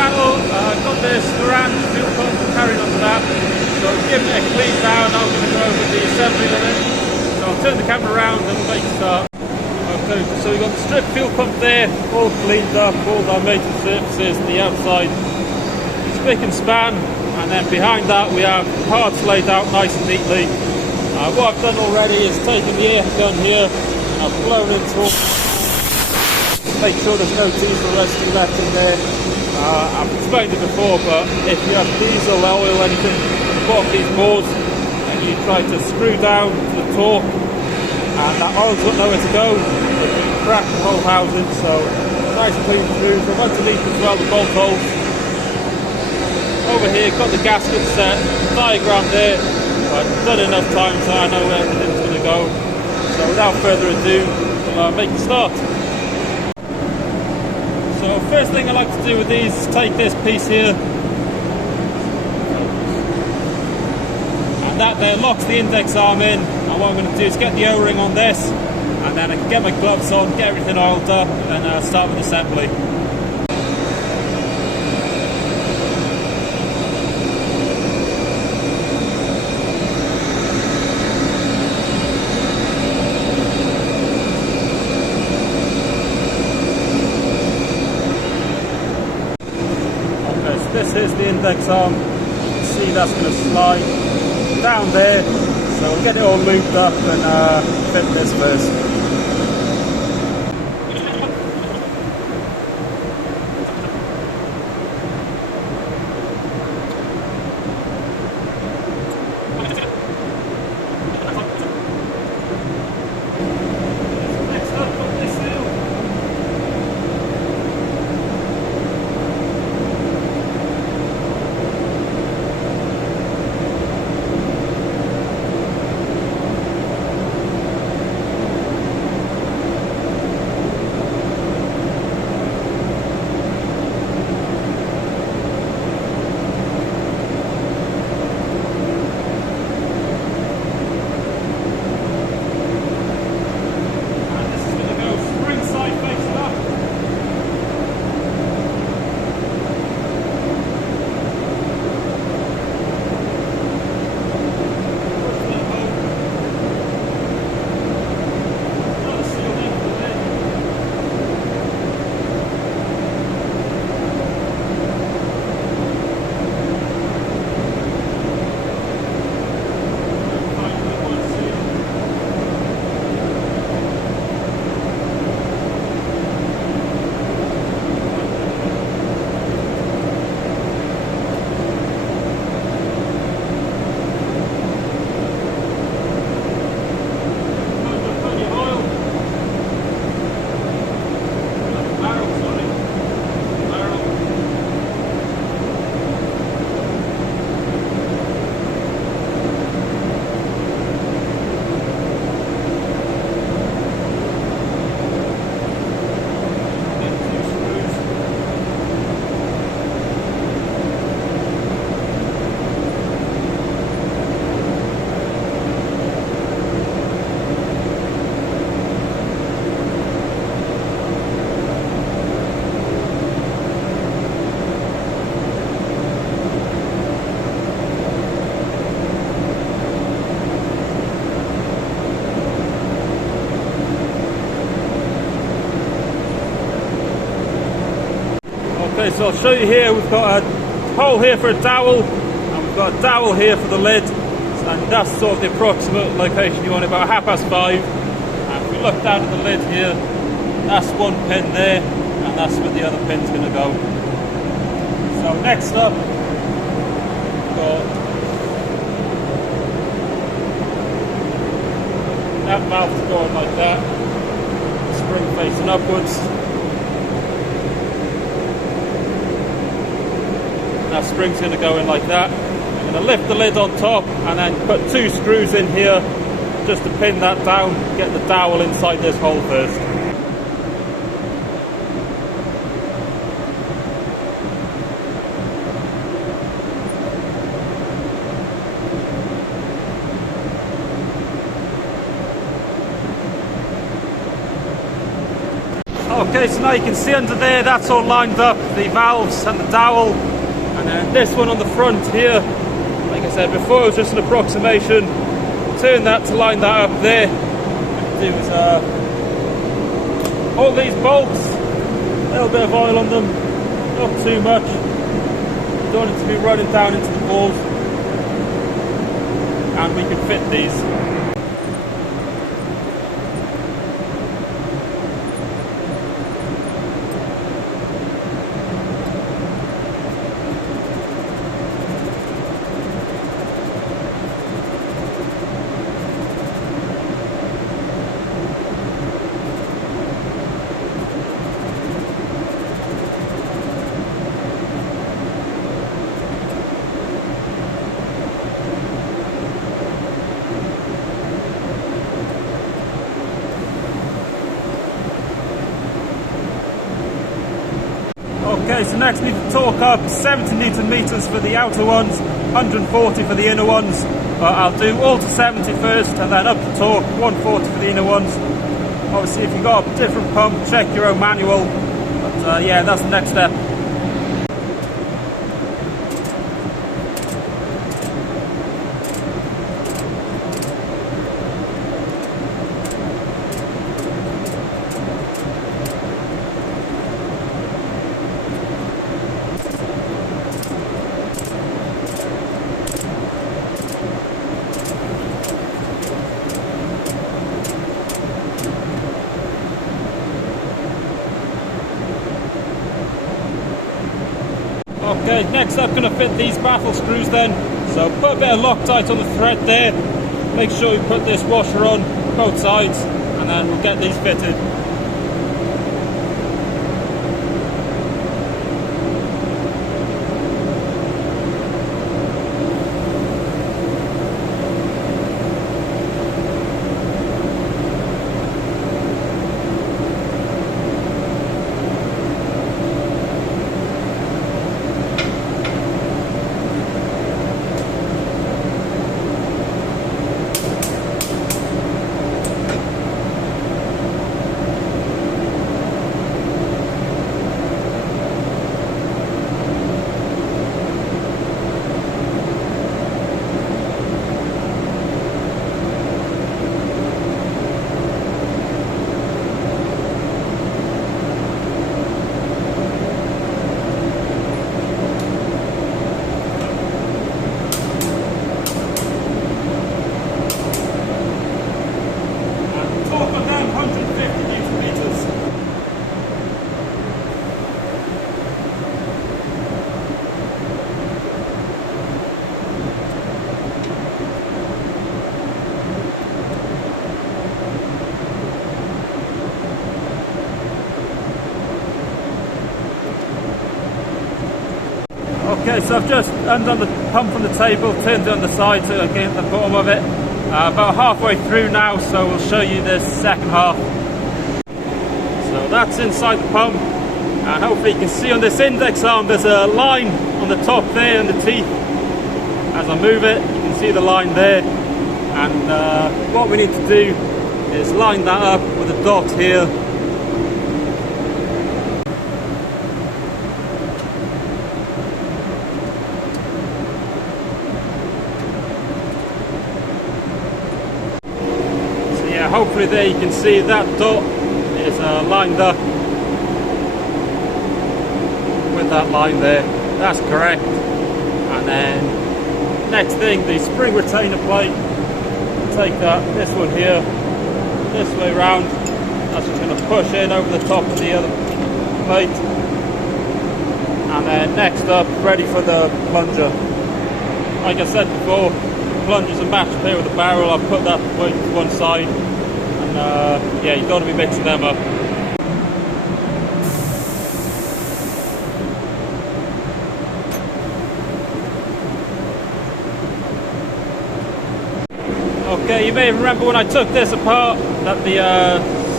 channel. Got this Duran fuel pump, carrying on to that. So giving it a clean down, now I'm going to go over the assembly limit. So I'll turn the camera around and make a start. Okay, so we've got the strip fuel pump there, all cleaned up, all our major surfaces, the outside spick and span, and then behind that we have parts laid out nice and neatly. What I've done already is taken the air gun here and I've blown into it. Make sure there's no diesel residue left in there. I've explained it before, but if you have diesel, oil, anything at the bottom of these bores, and you try to screw down to the torque, and that oil's got nowhere to go, it can crack the whole housing. So nice clean through. From underneath as well, the bolt holes. Over here, got the gasket set, diagram there. I've done enough time so I know where everything's going to go. So without further ado, we'll make the start. So first thing I like to do with these is take this piece here, and that there locks the index arm in. And what I'm going to do is get the O-ring on this, and then I can get my gloves on, get everything oiled up, and then start with assembly. This is the index arm. You can see that's going to slide down there, so we'll get it all looped up and fit this first. Okay, so I'll show you here, we've got a hole here for a dowel, and we've got a dowel here for the lid, and that's sort of the approximate location you want, about 5:30. And if we look down at the lid here, that's one pin there, and that's where the other pin's going to go. So next up, we've got that valve's going like that, spring facing upwards. That spring's going to go in like that. I'm going to lift the lid on top and then put 2 screws in here just to pin that down, get the dowel inside this hole first. Okay, so now you can see under there, that's all lined up, the valves and the dowel. And then this one on the front here, like I said before, it was just an approximation. Turn that to line that up there. What I do is all these bolts, a little bit of oil on them, not too much. You don't want it to be running down into the balls. And we can fit these. Okay, so next we need to torque up 70 Newton meters for the outer ones, 140 for the inner ones. But I'll do all to 70 first and then up to torque, 140 for the inner ones. Obviously if you've got a different pump, check your own manual. But yeah, that's the next step. Okay, next up, going to fit these baffle screws then. So put a bit of Loctite on the thread there. Make sure you put this washer on both sides, and then we'll get these fitted. Okay, so I've just undone the pump from the table, turned it on the side to get at the bottom of it. About halfway through now, so we'll show you this second half. So that's inside the pump, and hopefully you can see on this index arm there's a line on the top there and the teeth. As I move it, you can see the line there, and what we need to do is line that up with a dot here. Hopefully there you can see that dot is lined up with that line there. That's correct. And then next thing, the spring retainer plate. Take this one here, this way round. That's just going to push in over the top of the other plate. And then next up, ready for the plunger. Like I said before, the plunger's a match pair with the barrel. I'll put that weight to one side. Yeah, you don't want to be mixing them up. Okay, you may remember when I took this apart that the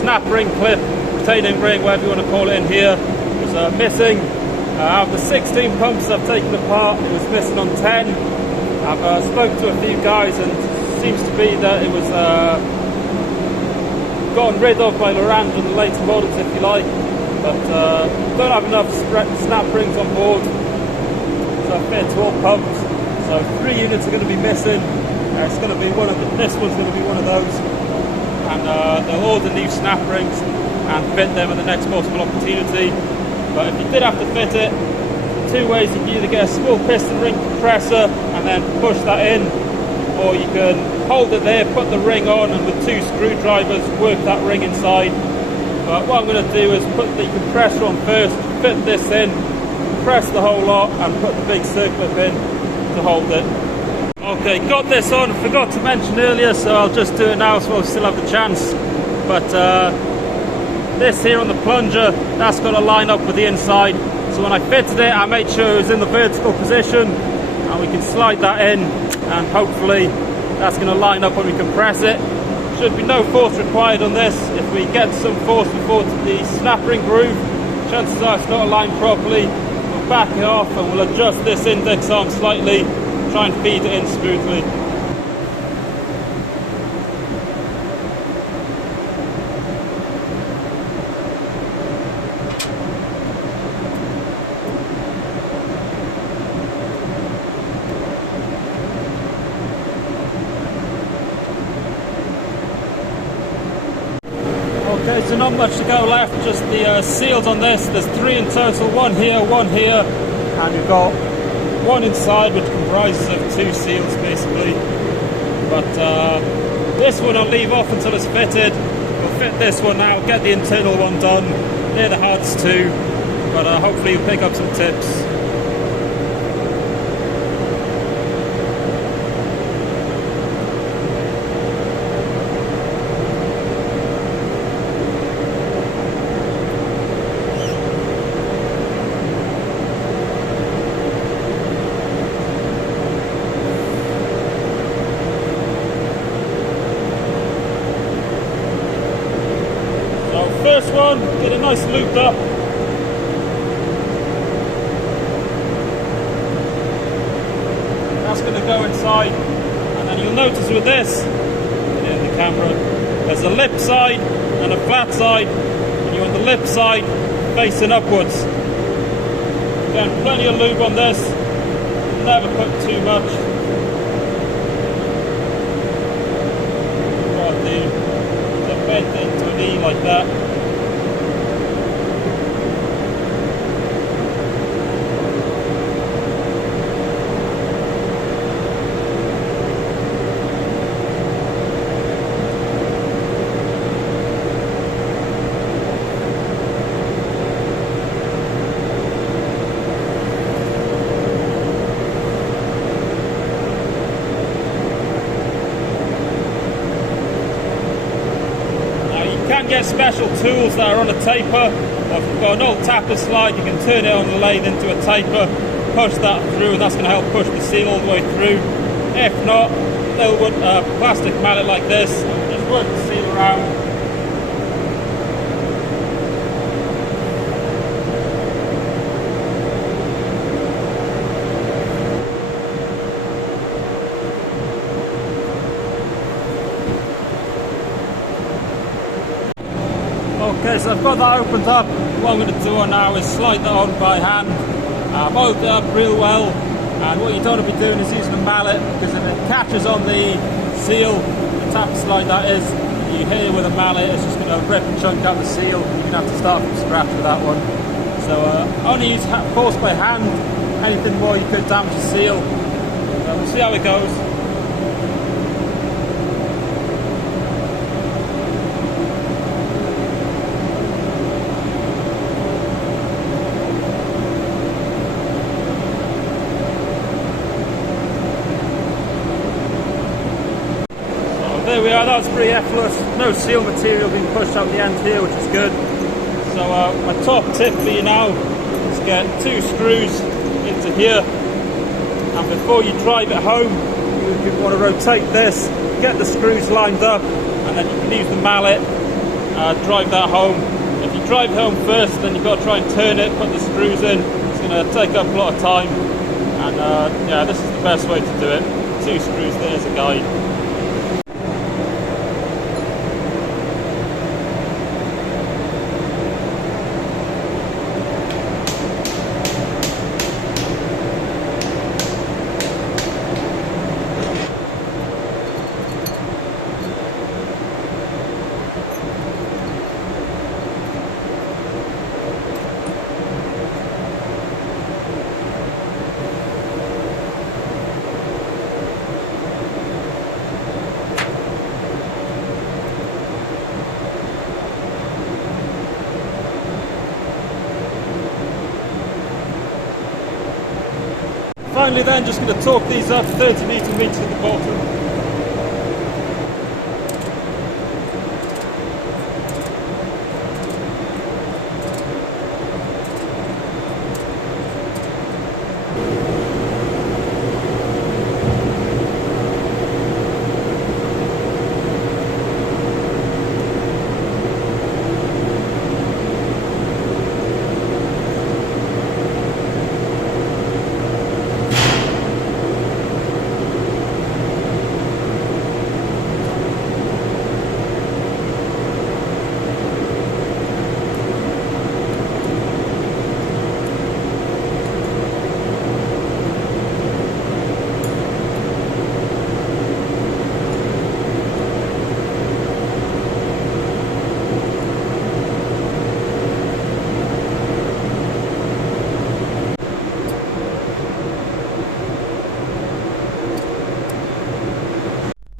snap ring clip, retaining ring, whatever you want to call it in here, was missing. Out of the 16 pumps I've taken apart, it was missing on 10. I've spoken to a few guys and it seems to be that it was gotten rid of by Lorand and the later models, if you like. but don't have enough snap rings on board, so I fit to all pumps. So 3 units are going to be missing. It's going to be this one's going to be one of those, and they'll order new snap rings and fit them at the next possible opportunity. But if you did have to fit it, 2 ways: you can either get a small piston ring compressor and then push that in, or you can hold it there, put the ring on, and with 2 screwdrivers work that ring inside. But what I'm going to do is put the compressor on first, fit this in, compress the whole lot, and put the big circular pin to hold it. Okay, got this on, forgot to mention earlier, so I'll just do it now so I'll still have the chance. But this here on the plunger, that's got to line up with the inside. So when I fitted it, I made sure it was in the vertical position, and we can slide that in, and hopefully that's going to line up when we compress it. Should be no force required on this. If we get some force before the snap ring groove, chances are it's not aligned properly. We'll back it off and we'll adjust this index arm slightly, try and feed it in smoothly. Okay, so not much to go left, just the seals on this. There's 3 in total, 1 here, and you've got 1 inside, which comprises of 2 seals basically. But this one I'll leave off until it's fitted. We'll fit this one now, get the internal one done. They're the hardest too, but hopefully you'll pick up some tips. First one, get a nice loop up. That's going to go inside, and then you'll notice with this, in the camera, there's a lip side and a flat side, and you're on the lip side facing upwards. Again, plenty of lube on this, never put too much. What I do is I bend into an E like that. Get special tools that are on a taper. I've got an old tapper slide, you can turn it on the lathe into a taper, push that through, and that's going to help push the seal all the way through. If not, little wood plastic mallet like this, just work the seal around. Okay, so I've got that opened up. What I'm going to do now is slide that on by hand. I've opened it up real well, and what you don't want to be doing is using a mallet, because if it catches on the seal, the tap slide that is, you hit it with a mallet, it's just going to rip and chunk out the seal. You're going to have to start from scratch with that one. So only use force by hand. Anything more you could damage the seal. So we'll see how it goes. There we are, that's pretty effortless. No seal material being pushed out the end here, which is good. So my top tip for you now is get 2 screws into here, and before you drive it home, you want to rotate this, get the screws lined up, and then you can use the mallet, drive that home. If you drive home first, then you've got to try and turn it, put the screws in. It's going to take up a lot of time, and yeah, this is the best way to do it. 2 screws, there's a guide. finally then, just going to torque these up 30 Newton meters at the bottom.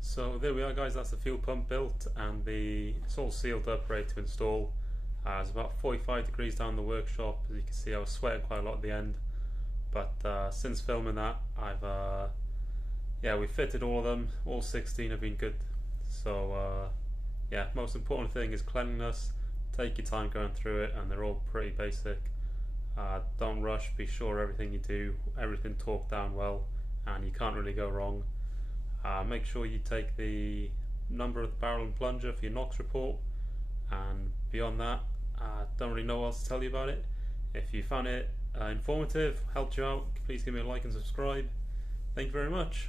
So there we are guys, that's the fuel pump built, and it's all sealed up, ready to install. It's about 45 degrees down in the workshop. As you can see, I was sweating quite a lot at the end, but since filming that, we fitted all of them. All 16 have been good. So yeah, most important thing is cleanliness. Take your time going through it, and they're all pretty basic. Don't rush, be sure everything you do, everything torqued down well, and you can't really go wrong. Make sure you take the number of the barrel and plunger for your NOx report, and beyond that, don't really know what else to tell you about it. If you found it informative, helped you out, please give me a like and subscribe. Thank you very much.